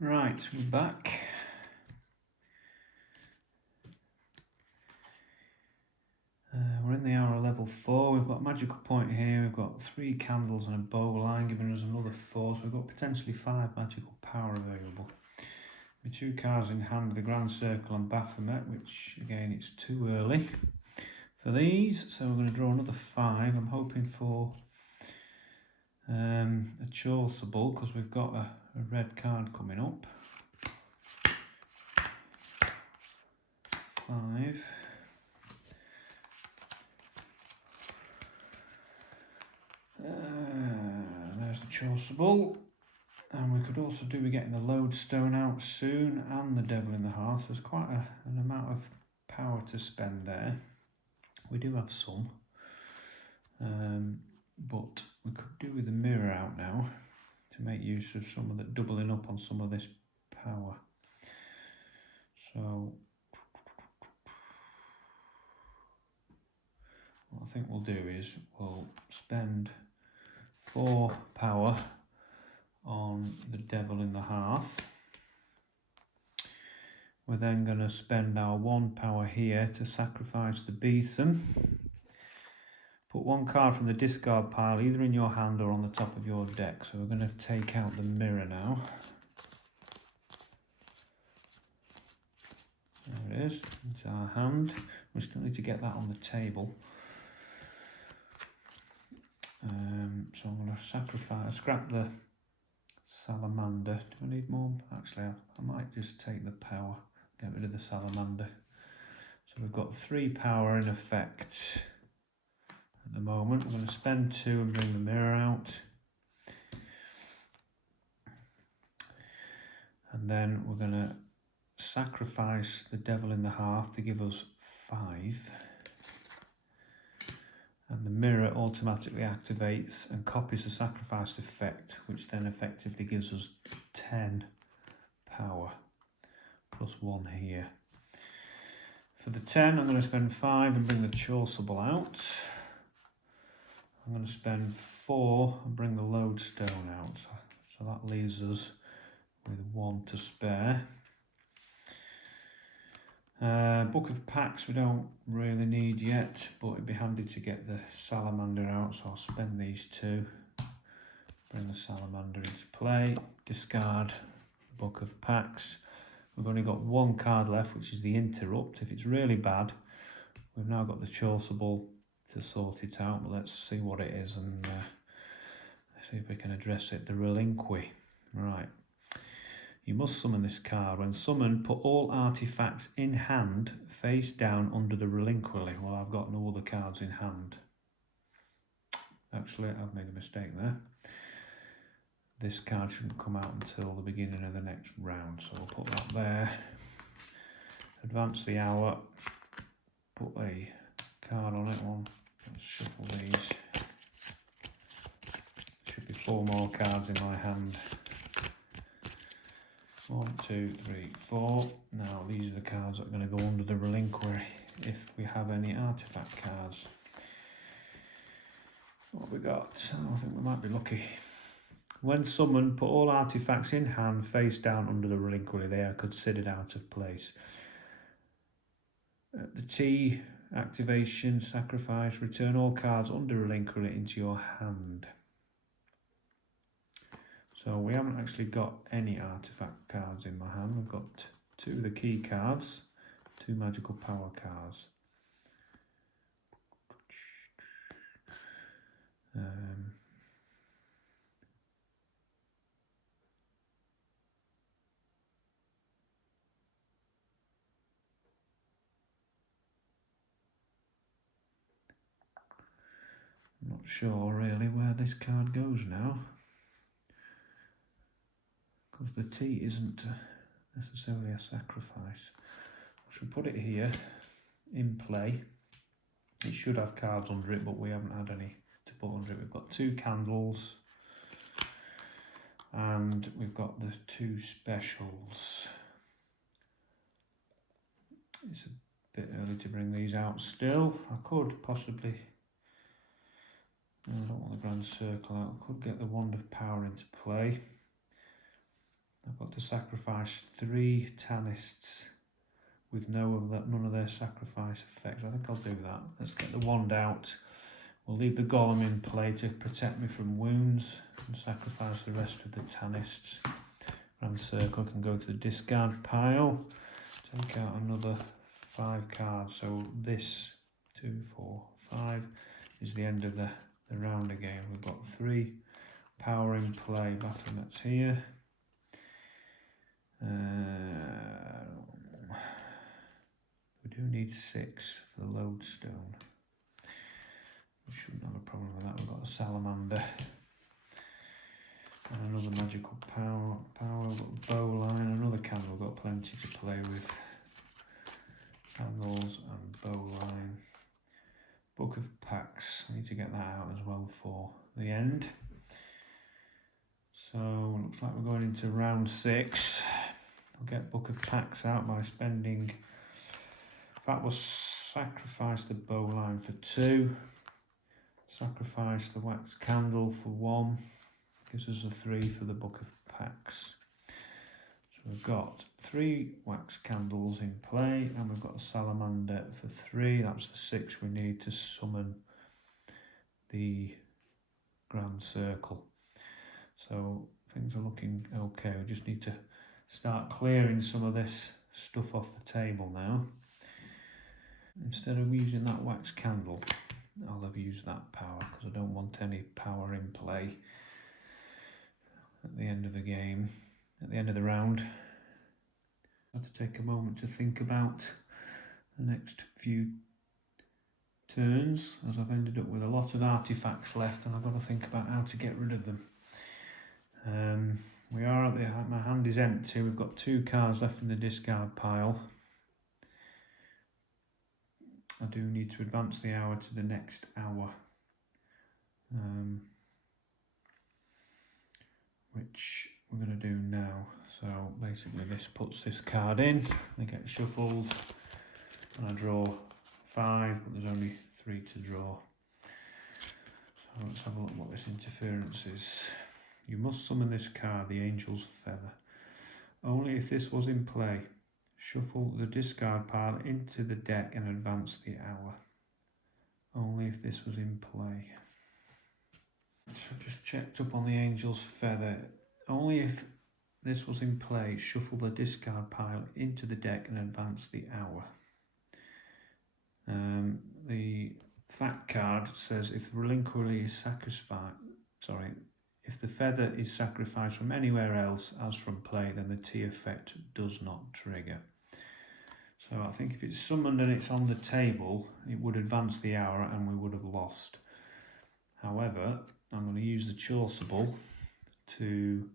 Right, we're back. We're in the hour of level 4. We've got a magical point here. We've got 3 candles and a bow line, giving us another 4. So we've got potentially 5 magical power available. With 2 cards in hand, the Grand Circle and Baphomet, which again, it's too early for these. So we're going to draw another 5. I'm hoping for a Chaucerable because we've got a red card coming up. 5. There's the Chaucerable. And we could also do with getting the Lodestone out soon and the Devil in the Hearth. There's quite an amount of power to spend there. We do have some. But we could do with the mirror out now to make use of some of the doubling up on some of this power. So what I think we'll do is we'll spend 4 power on the Devil in the Hearth. We're then going to spend our 1 power here to sacrifice the Besom. Put 1 card from the discard pile either in your hand or on the top of your deck. So we're going to take out the mirror now. There it is, it's our hand. We still need to get that on the table. So I'm going to scrap the salamander. Do I need more? Actually, I might just take the power, get rid of the salamander. So we've got 3 power in effect at the moment. We're going to spend 2 and bring the mirror out. And then we're going to sacrifice the Devil in the Hearth to give us 5. And the mirror automatically activates and copies the sacrificed effect, which then effectively gives us 10 power, plus 1 here. For the 10, I'm going to spend 5 and bring the Chaucerable out. I'm going to spend 4 and bring the Lodestone out. So that leaves us with 1 to spare. Book of Packs we don't really need yet, but it'd be handy to get the salamander out, so I'll spend these 2. Bring the salamander into play, discard the Book of Packs. We've only got 1 card left, which is the Interrupt. If it's really bad, we've now got the Chaucerable to sort it out, but let's see what it is and see if we can address it. The Relinqui. Right. You must summon this card. When summoned, put all artifacts in hand face down under the Relinquily. Well, I've got no other cards in hand. Actually, I've made a mistake there. This card shouldn't come out until the beginning of the next round, so we'll put that there. Advance the hour. Put a card on it. Let's shuffle these. Should be 4 more cards in my hand. 1, 2, 3, 4. Now these are the cards that are going to go under the Relinquary if we have any artifact cards. What have we got? I think we might be lucky. When summoned, put all artifacts in hand face down under the Relinquary. They are considered out of place. The T activation, sacrifice, return all cards under Relinquary into your hand. So we haven't actually got any artifact cards in my hand. We've got 2 of the key cards, 2 magical power cards. I'm not sure really where this card goes now, because the T isn't necessarily a sacrifice. I should put it here in play. It should have cards under it, but we haven't had any to put under it. We've got 2 candles and we've got the 2 specials. It's a bit early to bring these out still. I could possibly, I don't want the Grand Circle out. I could get the Wand of Power into play. I've got to sacrifice 3 Tannists with none of their sacrifice effects. I think I'll do that. Let's get the wand out. We'll leave the Golem in play to protect me from wounds and sacrifice the rest of the Tannists. Grand Circle can go to the discard pile. Take out another 5 cards. So this 2, 4, 5 is the end of the round again. We've got 3 power in play. Baphomet's here. We do need 6 for the lodestone. We shouldn't have a problem with that. We've got a salamander and another magical power. We've got bowline, another candle. We've got plenty to play with. Candles and bowline. Book of Packs. I need to get that out as well for the end. So looks like we're going into round 6. I'll get Book of Packs out by spending. In fact, we'll sacrifice the bowline for 2. Sacrifice the wax candle for 1. Gives us a 3 for the Book of Packs. So we've got 3 wax candles in play, and we've got a salamander for 3. That's the 6 we need to summon the Grand Circle. So things are looking okay. We just need to start clearing some of this stuff off the table now. Instead of using that wax candle, I'll have used that power because I don't want any power in play at the end of the game, at the end of the round. I have to take a moment to think about the next few turns, as I've ended up with a lot of artifacts left and I've got to think about how to get rid of them. We are at my hand is empty. We've got 2 cards left in the discard pile. I do need to advance the hour to the next hour, which we're going to do now. So basically this puts this card in, they get shuffled, and I draw 5, but there's only 3 to draw. So let's have a look what this interference is. You must summon this card, the Angel's Feather. Only if this was in play. Shuffle the discard pile into the deck and advance the hour. Only if this was in play. So I've just checked up on the Angel's Feather. Only if this was in play, shuffle the discard pile into the deck and advance the hour. The fact card says if relinquishing is sacrificed, if the feather is sacrificed from anywhere else as from play, then the T effect does not trigger. So I think if it's summoned and it's on the table, it would advance the hour and we would have lost. However, I'm going to use the Chaucerable to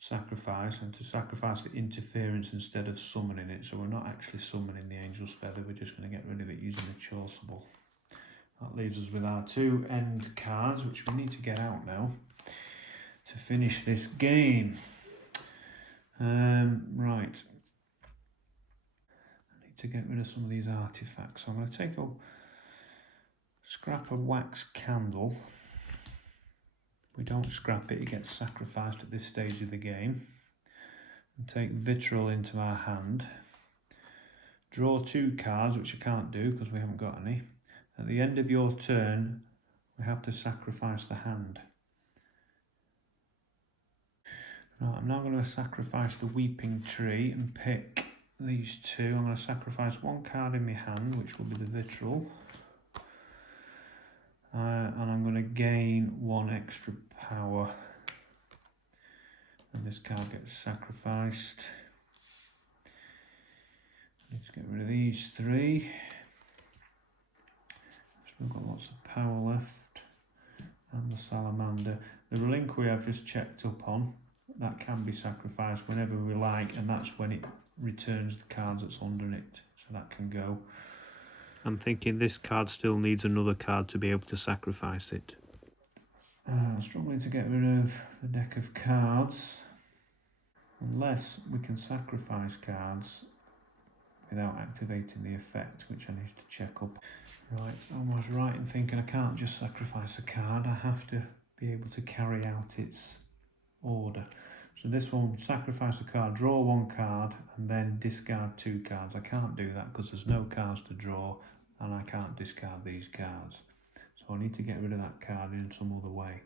sacrifice the interference instead of summoning it. So we're not actually summoning the Angel's Feather, we're just going to get rid of it using the Chaucerable. That leaves us with our 2 end cards, which we need to get out now to finish this game. Right. I need to get rid of some of these artifacts. So I'm going to take a scrap of wax candle. If we don't scrap it, it gets sacrificed at this stage of the game. And take vitriol into our hand. Draw 2 cards, which I can't do because we haven't got any. At the end of your turn, we have to sacrifice the hand. Right, I'm now going to sacrifice the Weeping Tree and pick these 2. I'm going to sacrifice 1 card in my hand, which will be the vitriol. And I'm going to gain 1 extra power. And this card gets sacrificed. I need to get rid of these 3. We've got lots of power left, and the salamander. The relinquish I've just checked up on, that can be sacrificed whenever we like, and that's when it returns the cards that's under it, so that can go. I'm thinking this card still needs another card to be able to sacrifice it. I'm struggling to get rid of the deck of cards, unless we can sacrifice cards without activating the effect, which I need to check up. Right, I was right in thinking I can't just sacrifice a card, I have to be able to carry out its order. So this one, sacrifice a card, draw one card, and then discard 2 cards. I can't do that because there's no cards to draw, and I can't discard these cards. So I need to get rid of that card in some other way.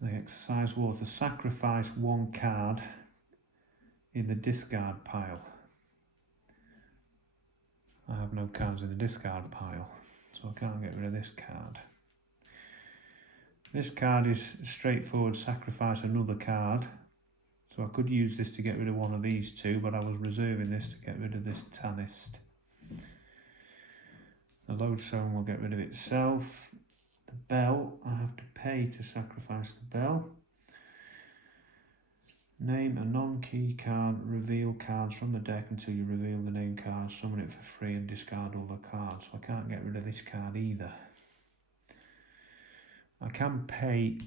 The exercise water, sacrifice 1 card in the discard pile. I have no cards in the discard pile, so I can't get rid of this card. This card is straightforward, sacrifice another card. So I could use this to get rid of one of these 2, but I was reserving this to get rid of this Tanist. The lodestone will get rid of itself. The bell, I have to pay to sacrifice the bell. Name a non-key card, reveal cards from the deck until you reveal the name card, summon it for free and discard all the cards. So I can't get rid of this card either. I can pay,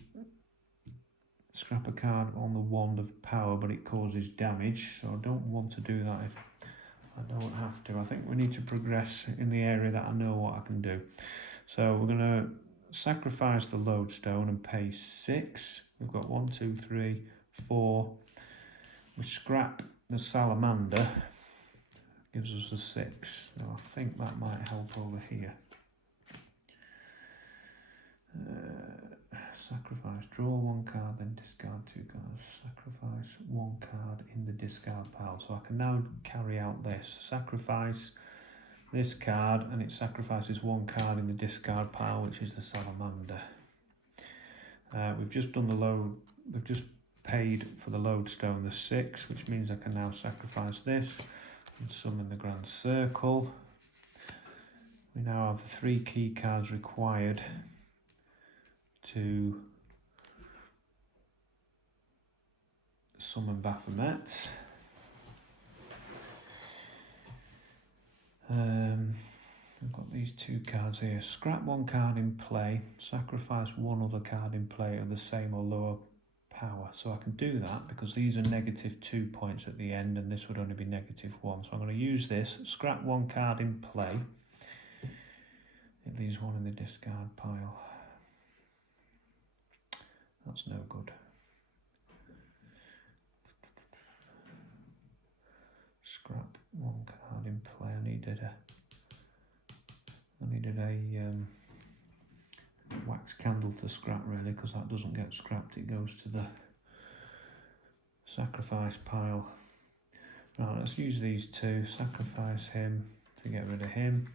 scrap a card on the Wand of Power, but it causes damage, so I don't want to do that if I don't have to. I think we need to progress in the area that I know what I can do. So we're going to sacrifice the lodestone and pay 6. We've got 1, 2, 3, 4. We scrap the salamander, gives us a 6. Now I think that might help over here. Sacrifice, draw 1 card, then discard 2 cards. Sacrifice 1 card in the discard pile. So I can now carry out this. Sacrifice this card, and it sacrifices 1 card in the discard pile, which is the salamander. We've just done the load. We've just paid for the lodestone, the 6, which means I can now sacrifice this and summon the grand circle. We now have the 3 key cards required to summon Baphomet. I've got these 2 cards here. Scrap 1 card in play, sacrifice 1 other card in play of the same or lower power. So I can do that because these are -2 points at the end, and this would only be -1. So I'm going to use this, scrap 1 card in play. It leaves 1 in the discard pile. That's no good. Scrap 1 card in play. I needed a wax candle to scrap, really, because that doesn't get scrapped, it goes to the sacrifice pile. Right, let's use these 2, sacrifice him to get rid of him.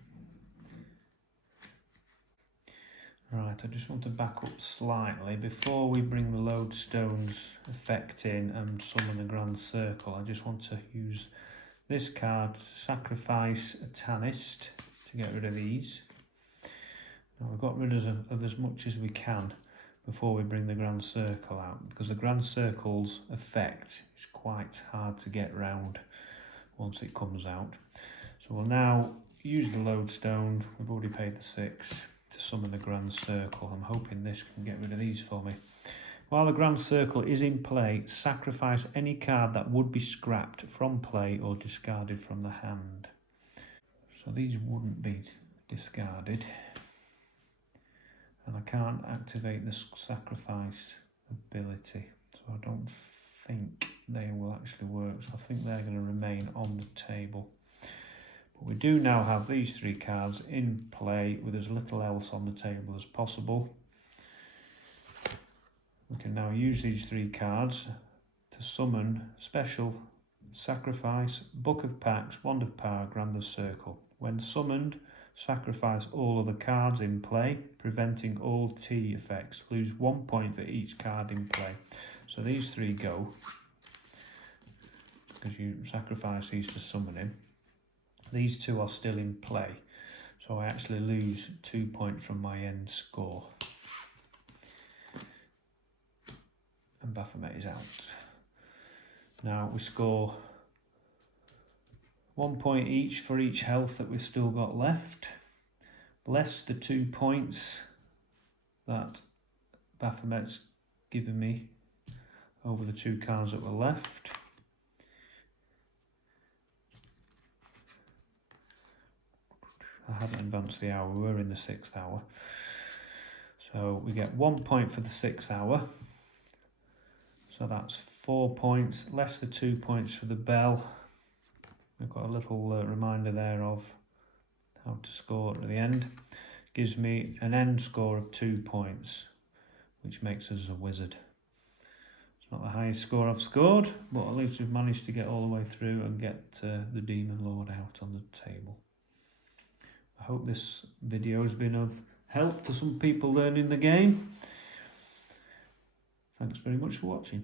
Right, I just want to back up slightly. Before we bring the lodestone's effect in and summon the grand circle, I just want to use this card to sacrifice a Tanist to get rid of these. Now we've got rid of as much as we can before we bring the grand circle out, because the grand circle's effect is quite hard to get round once it comes out. So we'll now use the lodestone. We've already paid the 6 to summon the grand circle. I'm hoping this can get rid of these for me. While the grand circle is in play, sacrifice any card that would be scrapped from play or discarded from the hand. So these wouldn't be discarded. And I can't activate the sacrifice ability, so I don't think they will actually work. So I think they're going to remain on the table. But we do now have these 3 cards in play with as little else on the table as possible. We can now use these 3 cards to summon special sacrifice, Book of Pacts, Wand of Power, Grand Circle. When summoned, sacrifice all other cards in play, preventing all T effects. Lose 1 point for each card in play. So these 3 go, because you sacrifice these to summon him. These 2 are still in play, so I actually lose 2 points from my end score. And Baphomet is out. Now we score 1 point each for each health that we've still got left, less the 2 points that Baphomet's given me over the 2 cards that were left. I haven't advanced the hour, we're in the 6th hour. So we get 1 point for the 6 hour. So that's 4 points, less the 2 points for the bell. We've got a little reminder there of how to score at the end. Gives me an end score of 2 points, which makes us a wizard. It's not the highest score I've scored, but at least we've managed to get all the way through and get the Demon Lord out on the table. I hope this video has been of help to some people learning the game. Thanks very much for watching.